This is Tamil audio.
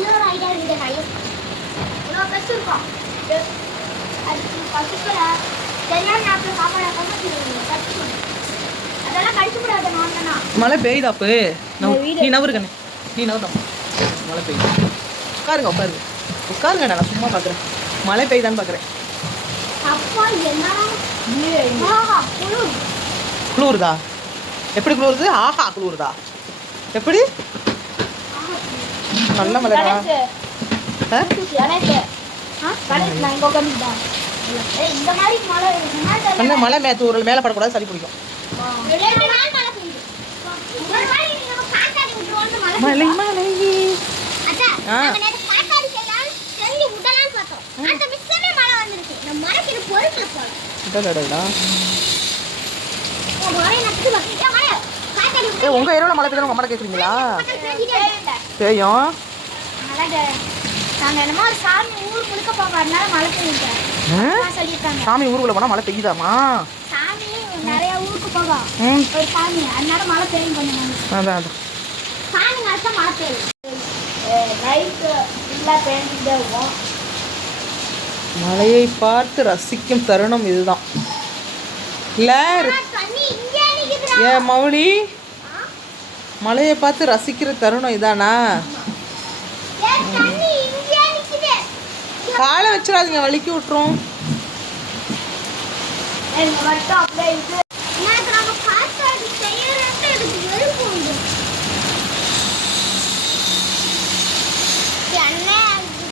இன்னொரு ஐடியா இந்த கையில் இவ்வளோ பெருசு இருக்கும். அதுக்கு பசுக்கிற சரியான நேரத்தில் சாப்பாடு கடிச்சுக்கணும். அதெல்லாம் கடிச்சுக்கூடாது. நான்னா மழை பெய்யுதாப்பு. நீ நவருக்கண்ணே, நீ நவர்தான். மழை பெய்யுது. உட்காருங்க உட்காருங்க உட்காருங்க. நான் சும்மா பார்க்குறேன். மழை பெய்யுதான்னு பார்க்குறேன். அப்பா என்ன குளிருதா? எப்படி குளிருது? ஆஹா குளிருதா? எப்படி? நல்ல மழைடா. இந்த மாதிரி மழை மழை மேத்தூரில் மேலே படக்கூடாது, சளி பிடிக்கும். மலை மலை உங்க ஏரியாவில் மழை பெய்யுது. உங்க அம்மா கேட்குறீங்களா? பெய்யும். சாமி ஊருக்குள்ள போனா மழை பெய்யுதாமா? நிறைய ஊருக்கு போகும் ஒரு சாமி, அதனால மழை பெய்யும். கொஞ்சம் அதான் சாமி நாட்டம் மழை பெய்யும். நைட்டு ஃபுல்லாக பெய்ஞ்சுட்டே இருக்கும். மழையை பார்த்து ரசிக்கும் தருணம் இதுதான் இல்ல? ஏ மௌலி, மழையை பார்த்து ரசிக்கிற தருணம் இதானா? காலை வச்சிடாதீங்க, வலிக்கி விட்டுரும்.